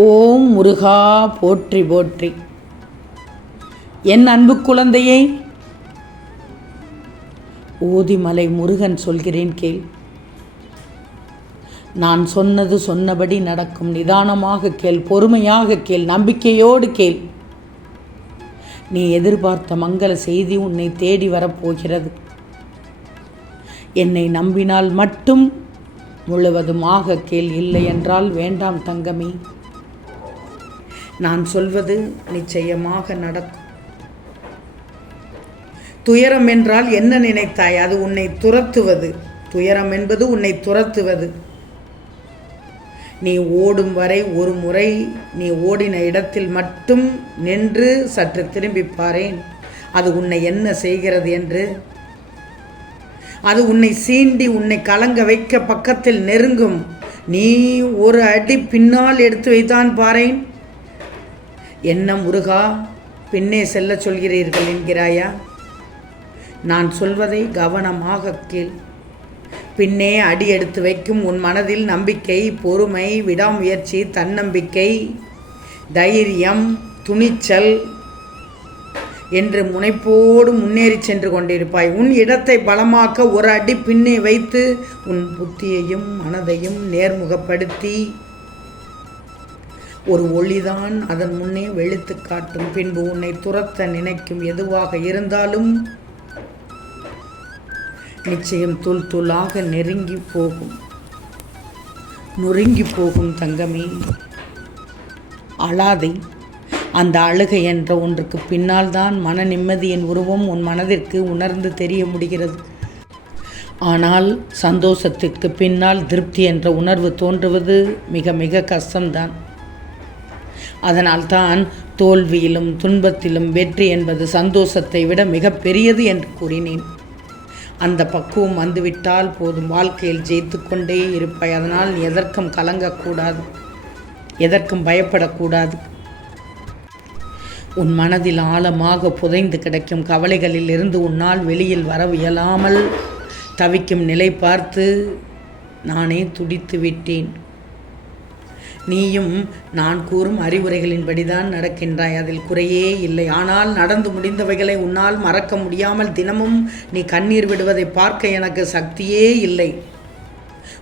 ஓம் முருகா போற்றி போற்றி. என் அன்பு குழந்தையை ஊதிமலை முருகன் சொல்கிறேன் கேள். நான் சொன்னது சொன்னபடி நடக்கும். நிதானமாக கேள் பொறுமையாக கேள் நம்பிக்கையோடு கேள். நீ எதிர்பார்த்த மங்கள செய்தி உன்னை தேடி வரப்போகிறது. என்னை நம்பினால் மட்டும் முழுவதுமாக கேள். இல்லை என்றால் வேண்டாம் தங்கமே. நான் சொல்வது நிச்சயமாக நடக்கும். துயரம் என்றால் என்ன நினைத்தாய்? அது உன்னை துரத்துவது. துயரம் என்பது உன்னை துரத்துவது. நீ ஓடும் வரை ஒரு முறை நீ ஓடின இடத்தில் மட்டும் நின்று சற்று திரும்பி பாரேன் அது உன்னை என்ன செய்கிறது என்று? அது உன்னை சீண்டி உன்னை கலங்க வைக்க பக்கத்தில் நெருங்கும். நீ ஒரு அடி பின்னால் எடுத்து வைத்தான் பாரேன். என்ன முருகா பின்னே செல்ல சொல்கிறீர்கள் என்கிறாயா? நான் சொல்வதை கவனமாக கேள். பின்னே அடி எடுத்து வைக்கும் உன் மனதில் நம்பிக்கை பொறுமை விடாமுயற்சி தன்னம்பிக்கை தைரியம் துணிச்சல் என்று முனைப்போடு முன்னேறி சென்று கொண்டிருப்பாய். உன் இடத்தை பலமாக்க ஒரு அடி பின்னே வைத்து உன் புத்தியையும் மனதையும் நேர்முகப்படுத்தி ஒரு ஒளிதான் அதன் முன்னே வெளுத்து காட்டும். பின்பு உன்னை துரத்த நினைக்கும் எதுவாக இருந்தாலும் நிச்சயம் தூள் துளாக நெருங்கி போகும். நொறுங்கி போகும் தங்கமே. அழாதை. அந்த அழுகை என்ற ஒன்றுக்கு பின்னால் தான் மன நிம்மதியின் உருவம் உன் மனதிற்கு உணர்ந்து தெரிய முடிகிறது. ஆனால் சந்தோஷத்திற்கு பின்னால் திருப்தி என்ற உணர்வு தோன்றுவது மிக மிக கஷ்டம்தான். அதனால்தான் தோல்வியிலும் துன்பத்திலும் வெற்றி என்பது சந்தோஷத்தை விட மிக பெரியது என்று கூறினேன். அந்த பக்குவம் வந்துவிட்டால் போதும் வாழ்க்கையில் ஜெயித்து கொண்டே இருப்பாய். அதனால் நீ எதற்கும் கலங்கக்கூடாது. எதற்கும் பயப்படக்கூடாது. உன் மனதில் ஆழமாக புதைந்து கிடக்கும் கவலைகளில் இருந்து உன்னால் வெளியில் வர இயலாமல் தவிக்கும் நிலை பார்த்து நானே துடித்து விட்டேன். நீயும் நான் கூறும் அறிவுரைகளின்படிதான் நடக்கின்றாய். அதில் குறையே இல்லை. ஆனால் நடந்து முடிந்தவைகளை உன்னால் மறக்க முடியாமல் தினமும் நீ கண்ணீர் விடுவதை பார்க்க எனக்கு சக்தியே இல்லை.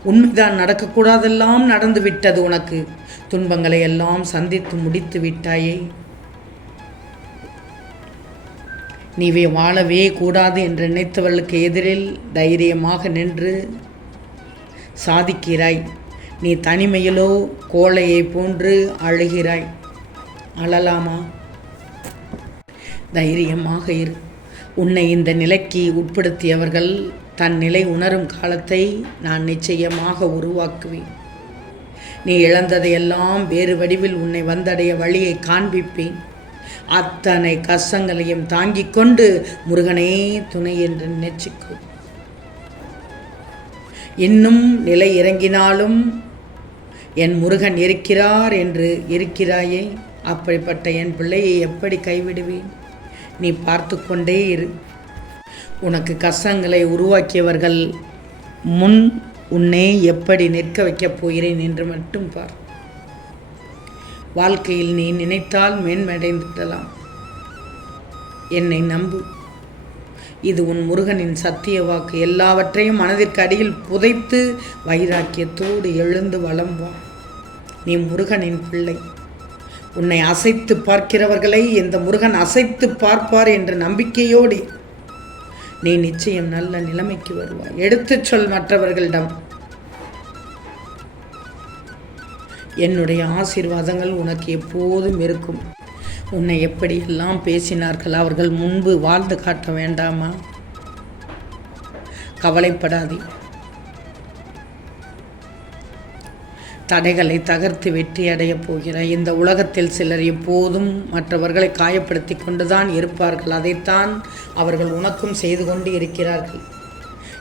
உண்மைதான் நடக்கக்கூடாதெல்லாம் நடந்து விட்டது உனக்கு. துன்பங்களை எல்லாம் சந்தித்து முடித்து விட்டாயே. நீவே வாழவே கூடாது என்று நினைத்தவர்களுக்கு எதிரில் தைரியமாக நின்று சாதிக்கிறாய். நீ தனிமையிலோ கோழையை போன்று அழுகிறாய். அழலாமா? தைரியமாக இரு. உன்னை இந்த நிலைக்கு உட்படுத்தியவர்கள் தன் நிலை உணரும் காலத்தை நான் நிச்சயமாக உருவாக்குவேன். நீ இழந்ததையெல்லாம் வேறு வடிவில் உன்னை வந்தடைய வழியை காண்பிப்பேன். அத்தனை கஷ்டங்களையும் தாங்கிக் கொண்டு முருகனே துணை என்று நினைச்சுக்கு. இன்னும் நிலை இறங்கினாலும் என் முருகன் இருக்கிறார் என்று இருக்கிறாயே? அப்படிப்பட்ட என் பிள்ளையை எப்படி கைவிடுவேன்? நீ பார்த்து கொண்டே இரு. உனக்கு கஷ்டங்களை உருவாக்கியவர்கள் முன் உன்னை எப்படி நிற்க வைக்கப் போகிறேன் என்று மட்டும் பார். வாழ்க்கையில் நீ நினைத்தால் மேன்மடைந்துவிடலாம் என்னை நம்பு. இது உன் முருகனின் சத்திய வாக்கு. எல்லாவற்றையும் மனதிற்கு அடியில் புதைத்து வைராக்கியத்தோடு எழுந்து வலம் வா. நீ முருகனின் பிள்ளை. உன்னை அசைத்து பார்க்கிறவர்களை இந்த முருகன் அசைத்து பார்ப்பார் என்ற நம்பிக்கையோடு நீ நிச்சயம் நல்ல நிலைமைக்கு வருவாய். எடுத்துச் சொல் மற்றவர்களிடம். என்னுடைய ஆசீர்வாதங்கள் உனக்கு எப்போதும் இருக்கும். உன்னை எப்படியெல்லாம் பேசினார்கள் அவர்கள் முன்பு வாழ்ந்து காட்ட வேண்டாமா? கவலைப்படாதே. தடைகளை தகர்த்து வெற்றியடையப் போகிற இந்த உலகத்தில் சிலர் எப்போதும் மற்றவர்களை காயப்படுத்தி கொண்டுதான் இருப்பார்கள். அதைத்தான் அவர்கள் உனக்கும் செய்து கொண்டு இருக்கிறார்கள்.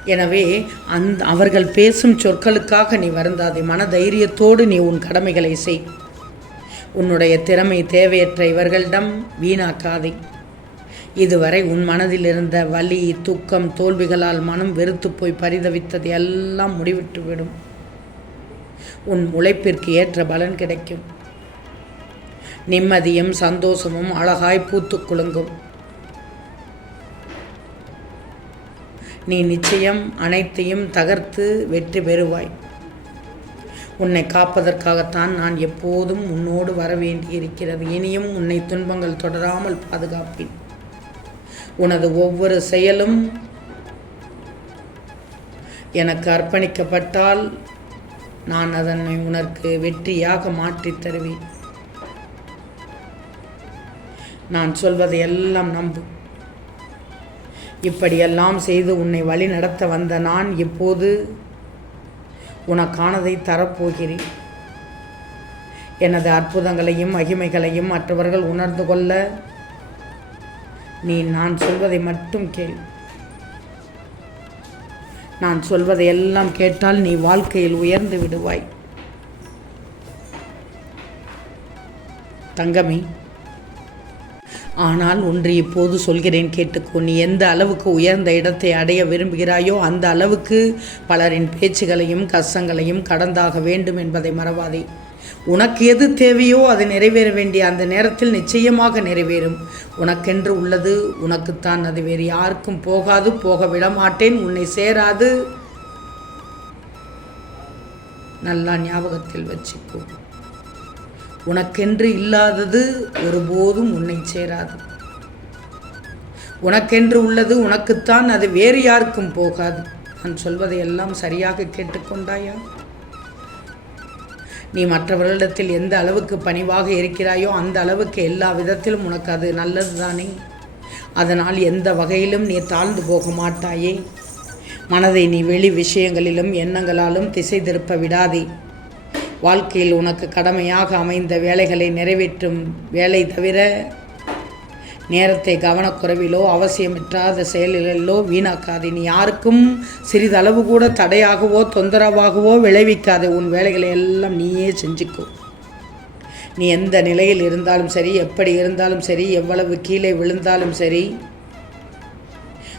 எனவே அந்த அவர்கள் பேசும் சொற்களுக்காக நீ வருந்தாதே மன தைரியத்தோடு நீ உன் கடமைகளை செய். உன்னுடைய திறமை தேவையற்ற இவர்களிடம் வீணாக்காதே. இதுவரை உன் மனதில் இருந்த வலி துக்கம் தோல்விகளால் மனம் வெறுத்து போய் பரிதவித்தது எல்லாம் முடிவிட்டுவிடும். உன் உழைப்பிற்கு ஏற்ற பலன் கிடைக்கும். நிம்மதியும் சந்தோஷமும் அழகாய் பூத்து குலுங்கும். நீ நிச்சயம் அனைத்தையும் தகர்த்து வெற்றி பெறுவாய். உன்னை காப்பதற்காகத்தான் நான் எப்போதும் உன்னோடு வர வேண்டியிருக்கிறது. இனியும் உன்னை துன்பங்கள் தொடராமல் பாதுகாப்பேன். உனது ஒவ்வொரு செயலும் எனக்கு அர்ப்பணிக்கப்பட்டால் நான் அதனை உனக்கு வெற்றியாக மாற்றித் தருவேன். நான் சொல்வதை எல்லாம் நம்பு. இப்படியெல்லாம் செய்து உன்னை வழி நடத்த வந்த நான் இப்போது உனக்கானதை தரப்போகிறேன். எனது அற்புதங்களையும் மகிமைகளையும் மற்றவர்கள் உணர்ந்து கொள்ள நீ நான் சொல்வதை மட்டும் கேள். நான் சொல்வதை எல்லாம் கேட்டால் நீ வாழ்க்கையில் உயர்ந்து விடுவாய். தங்கமே ஆனால் ஒன்று இப்போது சொல்கிறேன் கேட்டுக்கோ. நீ எந்த அளவுக்கு உயர்ந்த இடத்தை அடைய விரும்புகிறாயோ அந்த அளவுக்கு பலரின் பேச்சுகளையும் கஷ்டங்களையும் கடந்தாக வேண்டும் என்பதை மறவாதே. உனக்கு எது தேவையோ அது நிறைவேற வேண்டிய அந்த நேரத்தில் நிச்சயமாக நிறைவேறும். உனக்கென்று உள்ளது உனக்குத்தான் அது வேறு யாருக்கும் போகாது போக விடமாட்டேன் உன்னை சேராது. நல்லா ஞாபகத்தில் வச்சுக்கோ. உனக்கென்று இல்லாதது ஒருபோதும் உன்னை சேராது. உனக்கென்று உள்ளது உனக்குத்தான் அது வேறு யாருக்கும் போகாது. நான் சொல்வதை எல்லாம் சரியாக கேட்டுக்கொண்டாயா? நீ மற்றவர்களிடத்தில் எந்த அளவுக்கு பணிவாக இருக்கிறாயோ அந்த அளவுக்கு எல்லா விதத்திலும் உனக்கு அது நல்லது தானே அதனால் எந்த வகையிலும் நீ தாழ்ந்து போக மாட்டாயே. மனதை நீ வெளி விஷயங்களிலும் எண்ணங்களாலும் திசை திருப்ப விடாதே. வாழ்க்கையில் உனக்கு கடமையாக அமைந்த வேலைகளை நிறைவேற்றும் வேலை தவிர நேரத்தை கவனக்குறைவிலோ அவசியமில்லாத செயல்களிலோ வீணாக்காதே. நீ யாருக்கும் சிறிதளவு கூட தடையாகவோ தொந்தரவாகவோ விளைவிக்காதே. உன் வேலைகளை எல்லாம் நீயே செஞ்சுக்கோ. நீ எந்த நிலையில் இருந்தாலும் சரி எப்படி இருந்தாலும் சரி எவ்வளவு கீழே விழுந்தாலும் சரி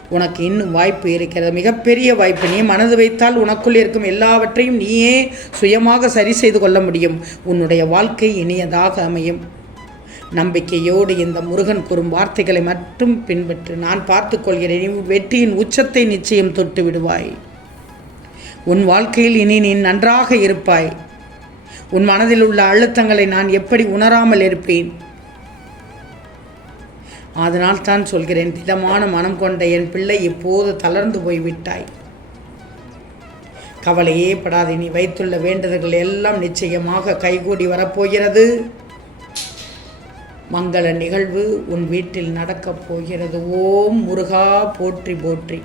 உனக்கு இன்னும் வாய்ப்பு இருக்கிறது. மிகப்பெரிய வாய்ப்பு. நீ மனது வைத்தால் உனக்குள் இருக்கும் எல்லாவற்றையும் நீயே சுயமாக சரி செய்து கொள்ள முடியும். உன்னுடைய வாழ்க்கை இனியதாக அமையும். நம்பிக்கையோடு இந்த முருகன் கூறும் வார்த்தைகளை மட்டும் பின்பற்று நான் பார்த்து கொள்கிறேன். நீ வெற்றியின் உச்சத்தை நிச்சயம் தொட்டு விடுவாய். உன் வாழ்க்கையில் இனி நீ நன்றாக இருப்பாய். உன் மனதில் உள்ள அழுத்தங்களை நான் எப்படி உணராமல் இருப்பேன்? அதனால் தான் சொல்கிறேன் திடமான மனம் கொண்ட என் பிள்ளை இப்போது தளர்ந்து போய்விட்டாய். கவலையே படாதே நீ வைத்துள்ள வேண்டுதல்கள் எல்லாம் நிச்சயமாக கைகூடி வரப்போகிறது. மங்கள நிகழ்வு உன் வீட்டில் நடக்கப் போகிறது. ஓம் முருகா போற்றி போற்றி.